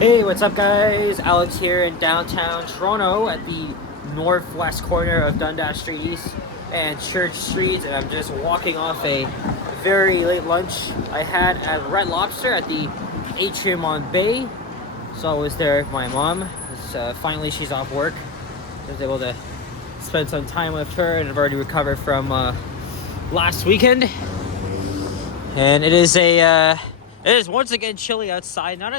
Hey, what's up guys? Alex here in downtown Toronto at the northwest corner of Dundas Street East and Church Street, and I'm just walking off a very late lunch I had at Red Lobster at the atrium on Bay. So I was there with my mom. Finally she's off work. I was able to spend some time with her, and I've already recovered from last weekend. And it is once again chilly outside, not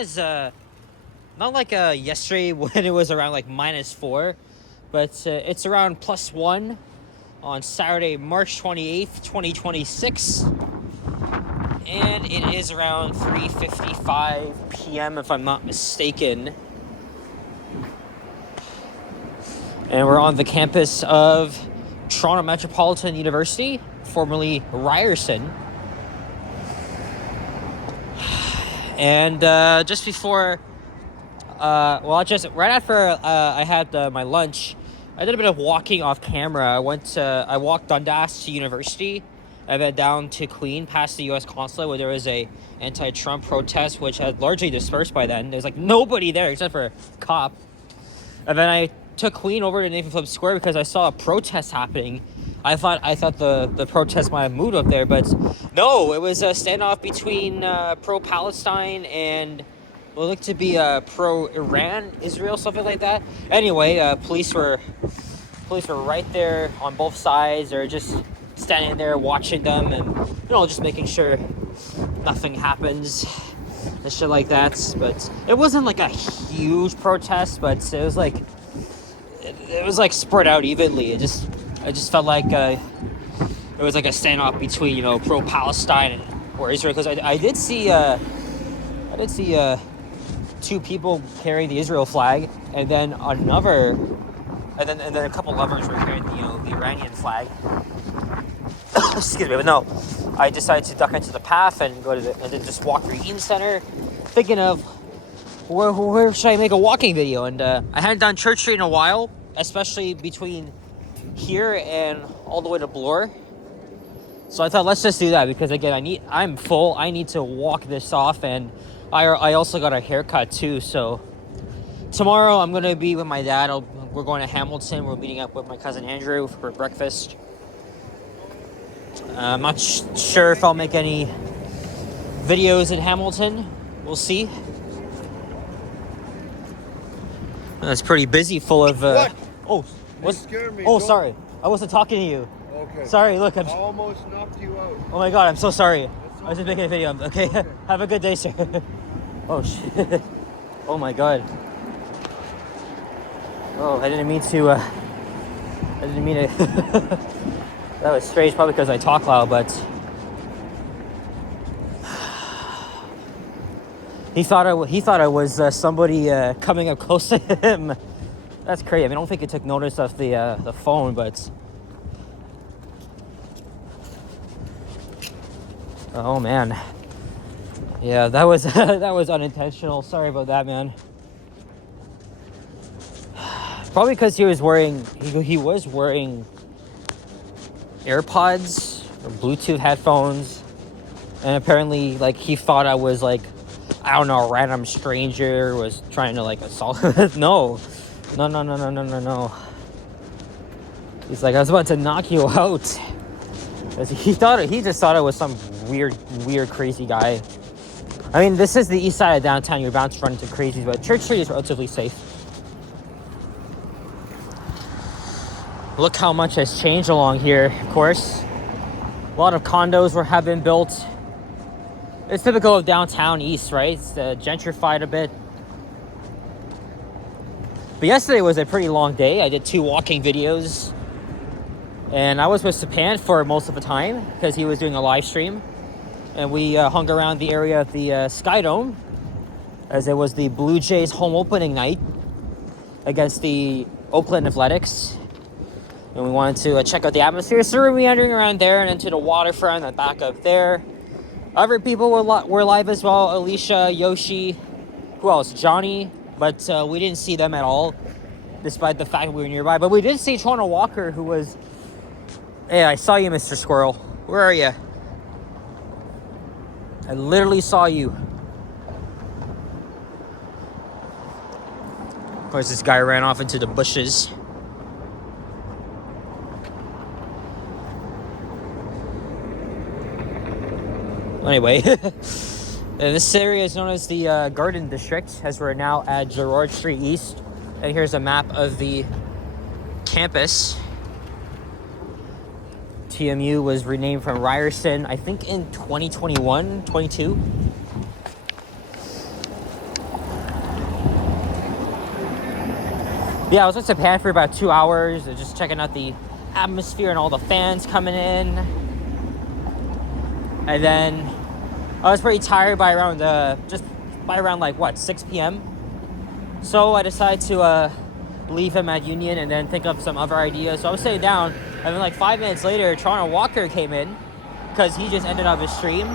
like yesterday when it was around like -4, but it's around +1 on Saturday, March 28th, 2026. And it is around 3:55 p.m. if I'm not mistaken. And we're on the campus of Toronto Metropolitan University, formerly Ryerson. And just before... just right after I had my lunch, I did a bit of walking off camera. I walked Dundas to University, and then down to Queen, past the U.S. consulate, where there was a anti-Trump protest, which had largely dispersed by then. There's like nobody there except for a cop. And then I took Queen over to Nathan Phillips Square because I saw a protest happening. I thought the protest might have moved up there, but no, it was a standoff between pro-Palestine and what looked to be pro-Iran, Israel, something like that. Anyway, police were right there on both sides. They're just standing there watching them, and just making sure nothing happens and shit like that. But it wasn't like a huge protest, but it was like spread out evenly. I just felt like it was like a standoff between pro-Palestine or Israel, because I did see two people carrying the Israel flag, and then a couple others were carrying the Iranian flag. Excuse me, but no, I decided to duck into the path and and then just walk through Eaton Center, thinking of where should I make a walking video, and I hadn't done Church Street in a while, especially between here and all the way to Bloor. So I thought, let's just do that, because again, I'm full. I need to walk this off, and I also got a haircut too. So tomorrow I'm going to be with my dad. We're going to Hamilton. We're meeting up with my cousin Andrew for breakfast. I'm not sure if I'll make any videos in Hamilton. We'll see. It's pretty busy, full of... What? Oh, You scared me. sorry. I wasn't talking to you. Okay. Sorry, look. I almost knocked you out. Oh my god, I'm so sorry. That's I was just making a video. Okay, have a good day, sir. Oh shit. Oh my god. Oh, I didn't mean to. That was strange, probably because I talk loud, but he thought I was somebody coming up close to him. That's crazy. I mean, I don't think he took notice of the phone, but. Oh man. Yeah, that was that was unintentional. Sorry about that, man. Probably because he was wearing AirPods or Bluetooth headphones, and apparently he thought I was a random stranger was trying to assault. No. He's like, I was about to knock you out. He just thought I was some weird crazy guy. I mean, this is the east side of downtown. You're bound to run into crazies, but Church Street is relatively safe. Look how much has changed along here, of course. A lot of condos have been built. It's typical of downtown east, right? It's gentrified a bit. But yesterday was a pretty long day. I did 2 walking videos. And I was with Sapan for most of the time because he was doing a live stream. And we hung around the area of the Sky Dome, as it was the Blue Jays home opening night against the Oakland Athletics. And we wanted to check out the atmosphere. So we're meandering around there and into the waterfront and back up there. Other people were live as well. Alicia, Yoshi, who else? Johnny. But we didn't see them at all, despite the fact we were nearby. But we did see Toronto Walker, who was... Hey, I saw you, Mr. Squirrel. Where are you? I literally saw you. Of course, this guy ran off into the bushes. Anyway, this area is known as the Garden District, as we're now at Gerrard Street East. And here's a map of the campus. TMU was renamed from Ryerson, I think in 2021, 22. Yeah, I was in Japan for about 2 hours, just checking out the atmosphere and all the fans coming in. And then I was pretty tired by around like what, 6 p.m. So I decided to leave him at Union and then think of some other ideas. So I was sitting down, and then like 5 minutes later, Toronto Walker came in because he just ended up his stream.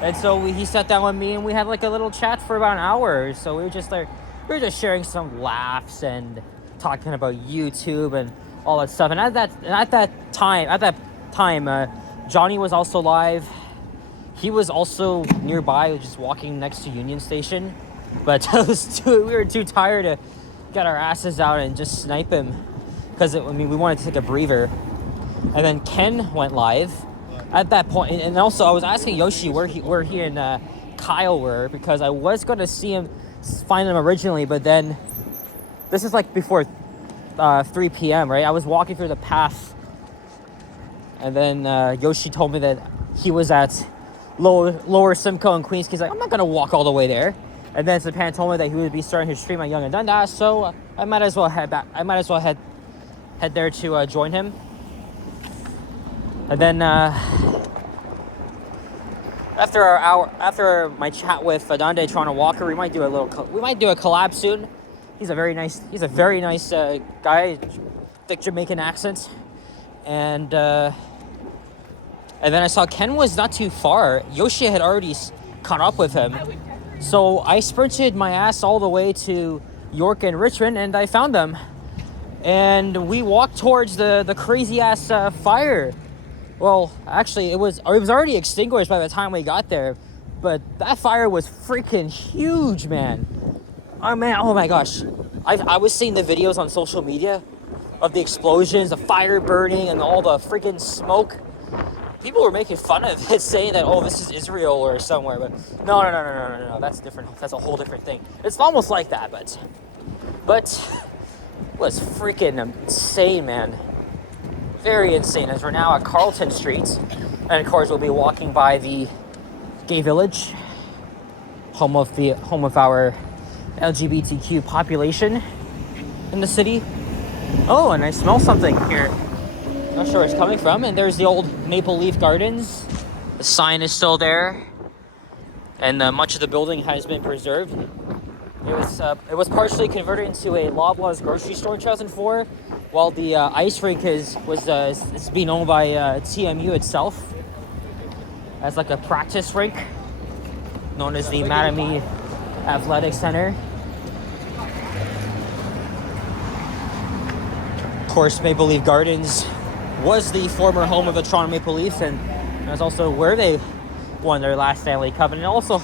And so he sat down with me and we had like a little chat for about an hour. So we were just sharing some laughs and talking about YouTube and all that stuff. And at that time, Johnny was also live. He was also nearby, just walking next to Union Station. But we were too tired to get our asses out and just snipe him, because we wanted to take a breather. And then Ken went live at that point, and also I was asking Yoshi where he and Kyle were, because I was going to find them originally, but then this is like before 3 p.m. right? I was walking through the path, and then Yoshi told me that he was at Lower Simcoe and Queens. He's like, I'm not gonna walk all the way there. And then Japan told me that he would be starting his stream at Yonge and Dundas, so I might as well head back. I might as well head there to join him. And then after my chat with Dundas, Toronto Walker, we might do a collab soon. He's a very nice guy, thick Jamaican accent, and then I saw Ken was not too far. Yoshi had already caught up with him. So I sprinted my ass all the way to York and Richmond, and I found them. And we walked towards the crazy ass fire. Well, actually, it was already extinguished by the time we got there. But that fire was freaking huge, man. Oh man, oh my gosh. I was seeing the videos on social media of the explosions, the fire burning, and all the freaking smoke. People were making fun of it, saying that, oh, this is Israel or somewhere, but no, that's different. That's a whole different thing. It's almost like that, but it was freaking insane, man. Very insane, as we're now at Carlton Street, and of course we'll be walking by the gay village, home of our LGBTQ population in the city. Oh, and I smell something here. Not sure where it's coming from. And there's the old Maple Leaf Gardens. The sign is still there, and much of the building has been preserved. It was partially converted into a Loblaws grocery store in 2004, while the ice rink is being owned by TMU itself as like a practice rink, known as the Mattamy Athletic Center. Of course, Maple Leaf Gardens was the former home of the Toronto Maple Leafs, and that's also where they won their last Stanley Cup. And it also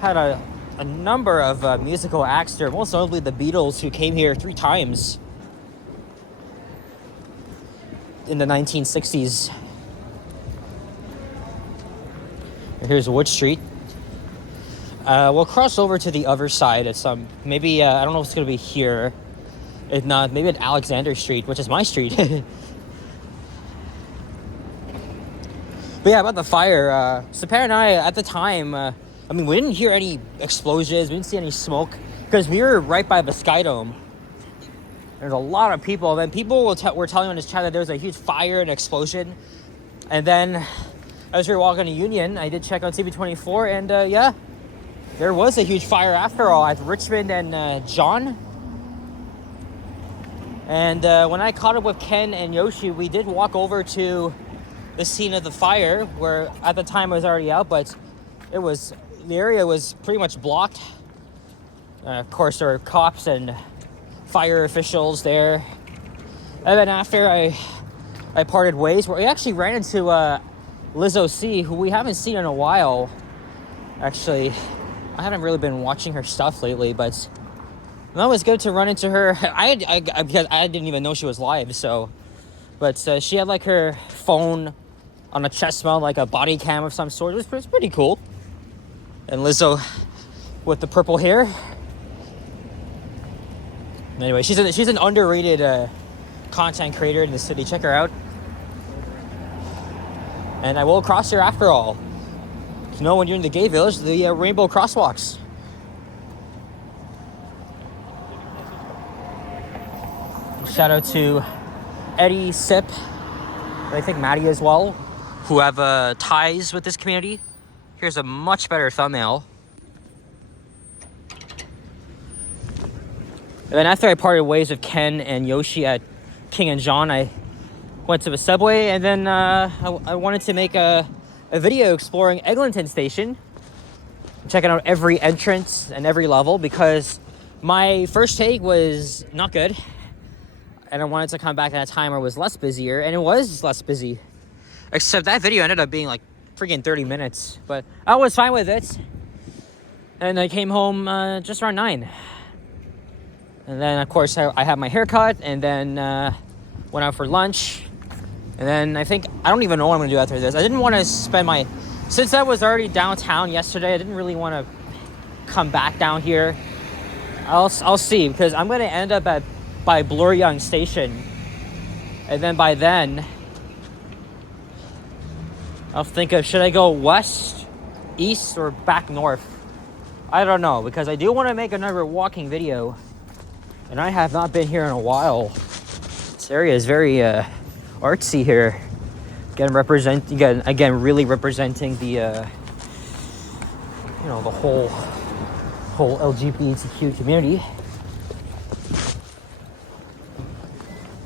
had a number of musical acts there, most notably the Beatles, who came here 3 times in the 1960s. And here's Wood Street. We'll cross over to the other side at I don't know if it's going to be here. If not, maybe at Alexander Street, which is my street. But yeah, about the fire, Sapar and I, at the time, we didn't hear any explosions, we didn't see any smoke, because we were right by the Sky Dome. There's a lot of people, and then people were telling on this chat that there was a huge fire and explosion. And then, as we were walking to Union, I did check on TV24, and yeah, there was a huge fire after all at Richmond and John. And when I caught up with Ken and Yoshi, we did walk over to the scene of the fire, where at the time I was already out, but the area was pretty much blocked. Of course, there were cops and fire officials there. And then after I parted ways, we actually ran into Liz O.C., who we haven't seen in a while. Actually, I haven't really been watching her stuff lately, but And that was good to run into her. Because I didn't even know she was live, so. But she had like her phone on a chest mount, like a body cam of some sort. It was pretty cool. And Lizzo with the purple hair. Anyway, she's an underrated content creator in the city. Check her out. And I will cross here after all. You know, when you're in the gay village, the rainbow crosswalks. Shout out to Eddie, Sip, and I think Maddie as well, who have ties with this community. Here's a much better thumbnail. And then after I parted ways with Ken and Yoshi at King and John, I went to the subway, and then I wanted to make a video exploring Eglinton Station, checking out every entrance and every level, because my first take was not good, and I wanted to come back at a time where it was less busier, and it was less busy. Except that video ended up being like freaking 30 minutes, but I was fine with it. And I came home just around 9. And then, of course, I had my haircut, and then went out for lunch. And then I don't even know what I'm going to do after this. I didn't want to since I was already downtown yesterday, I didn't really want to come back down here. I'll see, because I'm going to end up by Bloor Yonge Station. And then by then, I'll think of, should I go west, east, or back north? I don't know, because I do want to make another walking video. And I have not been here in a while. This area is very artsy here. Again, really representing the the whole LGBTQ community.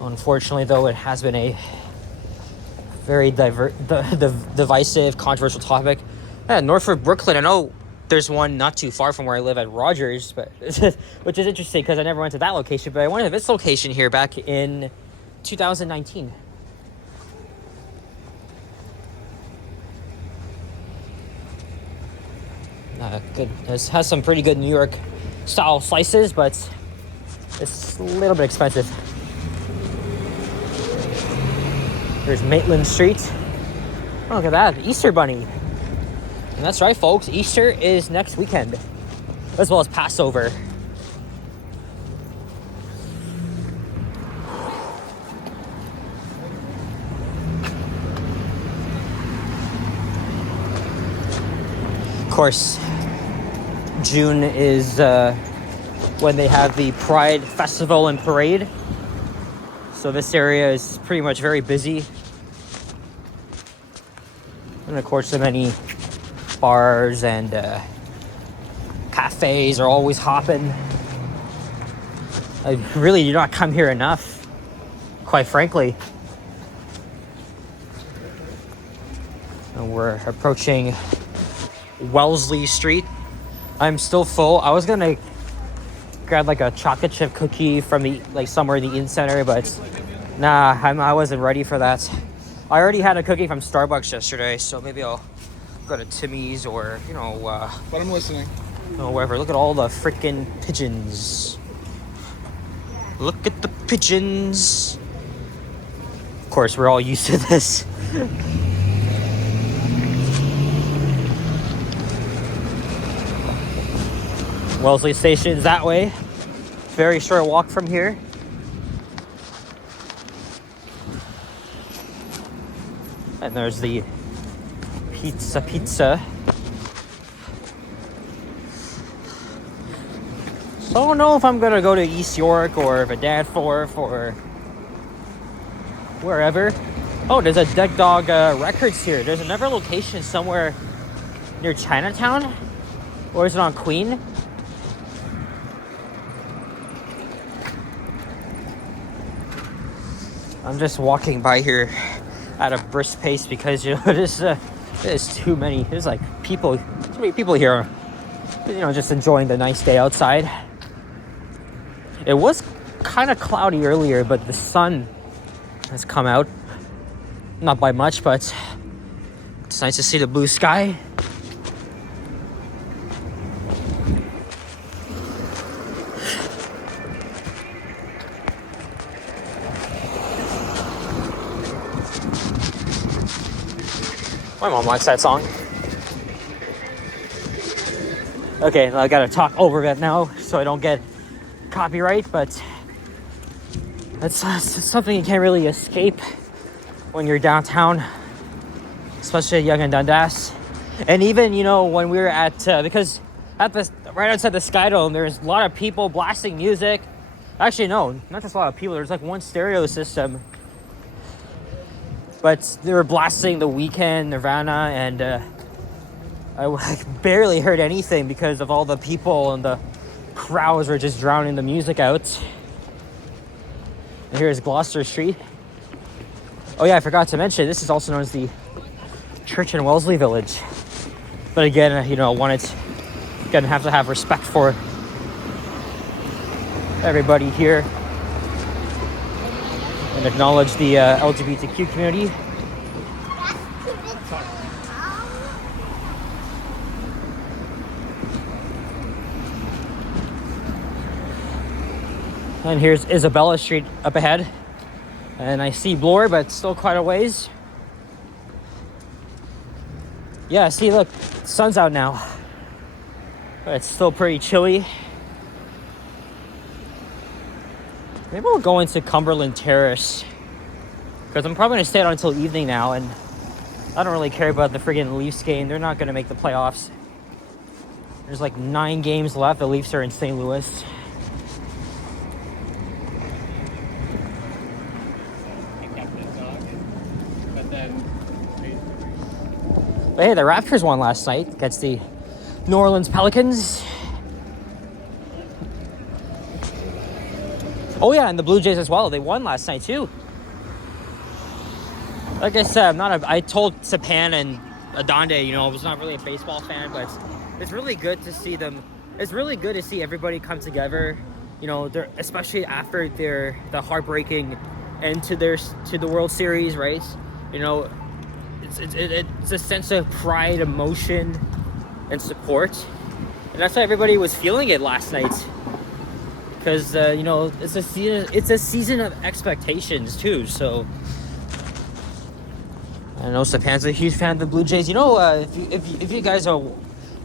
Unfortunately, though, it has been a very divisive, controversial topic. North of Brooklyn, I know there's one not too far from where I live at Rogers, but which is interesting because I never went to that location, but I went to this location here back in 2019. Good. It has some pretty good New York style slices, but it's a little bit expensive. There's Maitland Street. Oh, look at that, Easter Bunny. And that's right, folks, Easter is next weekend, as well as Passover. Of course, June is when they have the Pride Festival and Parade. So this area is pretty much very busy. And of course, the many bars and cafes are always hopping. I really do not come here enough, quite frankly. And we're approaching Wellesley Street. I'm still full. I was gonna grab like a chocolate chip cookie from somewhere in the in center, but nah, I wasn't ready for that. I already had a cookie from Starbucks yesterday, so maybe I'll go to Timmy's or But I'm listening. Wherever. Look at all the freaking pigeons. Look at the pigeons. Of course, we're all used to this. Wellesley Station is that way. Very short walk from here. And there's the pizza. So I don't know if I'm gonna go to East York or Danforth or wherever. Oh, there's a Deck Dog Records here. There's another location somewhere near Chinatown, or is it on Queen? I'm just walking by here at a brisk pace because there's too many. There's like too many people here. Just enjoying the nice day outside. It was kind of cloudy earlier, but the sun has come out. Not by much, but it's nice to see the blue sky. My mom likes that song. Okay, I gotta talk over it now so I don't get copyright, but that's something you can't really escape when you're downtown, especially at Yonge and Dundas. And even, you know, when we were at, because at the right outside the Sky Dome, there's a lot of people blasting music. Actually, no, not just a lot of people. There's like one stereo system, but they were blasting The Weeknd, Nirvana, and I barely heard anything because of all the people and the crowds were just drowning the music out. And here's Gloucester Street. Oh yeah, I forgot to mention, this is also known as the Church in Wellesley Village. But again, you know, gonna have to have respect for everybody here and acknowledge the LGBTQ community. And here's Isabella Street up ahead. And I see Bloor, but still quite a ways. Yeah, see, look, the sun's out now. But it's still pretty chilly. Maybe we'll go into Cumberland Terrace, because I'm probably going to stay out until evening now, and I don't really care about the friggin' Leafs game. They're not going to make the playoffs. There's like 9 games left. The Leafs are in St. Louis. But hey, the Raptors won last night against the New Orleans Pelicans. Oh yeah, and the Blue Jays as well. They won last night too. Like I said, I told Sapan and Adonde, you know, I was not really a baseball fan, but it's really good to see them. It's really good to see everybody come together, you know, especially after the heartbreaking end to the World Series, right? You know, it's a sense of pride, emotion, and support, and that's why everybody was feeling it last night. Because you know, it's a season of expectations too. So I know Sapan's a huge fan of the Blue Jays. You know, if you guys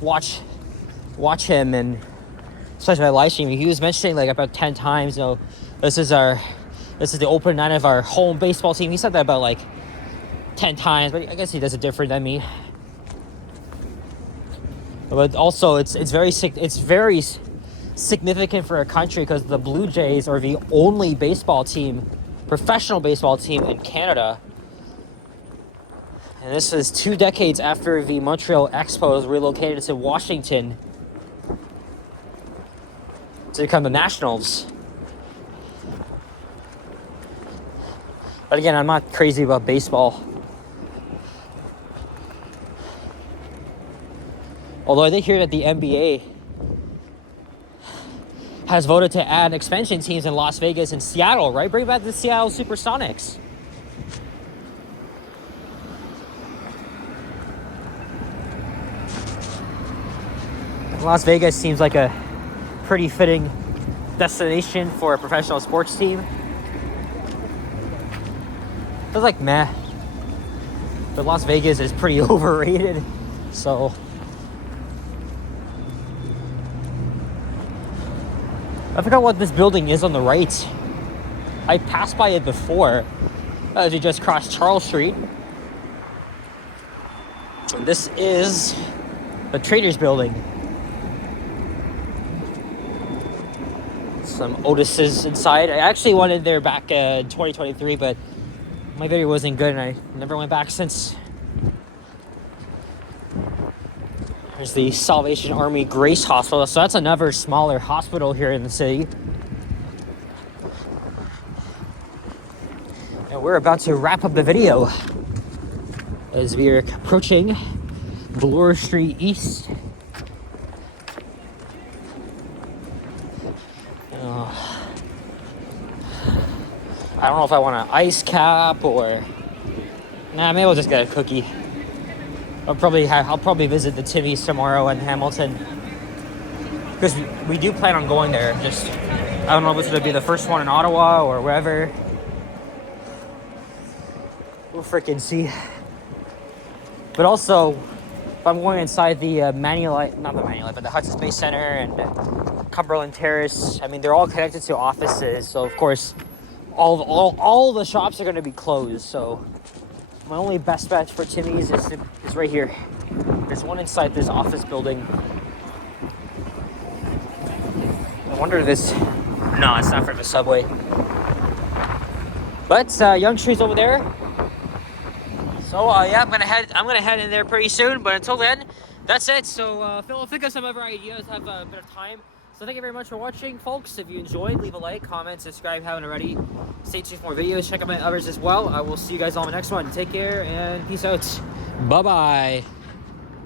watch him, and especially my live stream, he was mentioning like about 10 times. You know, this is the open night of our home baseball team. He said that about like 10 times, but I guess he does it different than me. But also, it's very significant for a country because the Blue Jays are the only professional baseball team in Canada. And this is 2 decades after the Montreal Expos relocated to Washington to become the Nationals. But again, I'm not crazy about baseball. Although I did hear that the NBA has voted to add expansion teams in Las Vegas and Seattle, right? Bring back the Seattle Supersonics. Las Vegas seems like a pretty fitting destination for a professional sports team. It's like meh. But Las Vegas is pretty overrated, so I forgot what this building is on the right. I passed by it before as you just crossed Charles Street. And this is the Traders Building. Some Otis's inside. I actually wanted there back in 2023, but my video wasn't good and I never went back since. There's the Salvation Army Grace Hospital. So that's another smaller hospital here in the city. And we're about to wrap up the video as we are approaching Bloor Street East. I don't know if I want an ice cap or... Nah, maybe I'll just get a cookie. I'll probably visit the Timmy's tomorrow in Hamilton. Because we do plan on going there. Just, I don't know if it's going to be the first one in Ottawa or wherever. We'll freaking see. But also, if I'm going inside the Manulife, not the Manulife, but the Hudson Bay Center and Cumberland Terrace, I mean, they're all connected to offices. So, of course, all the shops are going to be closed. So, my only best bet for Timmy's is right here. There's one inside this office building. I wonder if this... No, it's not from the subway. But Young Street's over there. So yeah, I'm gonna head in there pretty soon. But until then, that's it. So think of some other ideas. Have a bit of time. So thank you very much for watching, folks. If you enjoyed, leave a like, comment, subscribe, haven't already. Stay tuned for more videos. Check out my others as well. I will see you guys on the next one. Take care and peace out. Bye bye.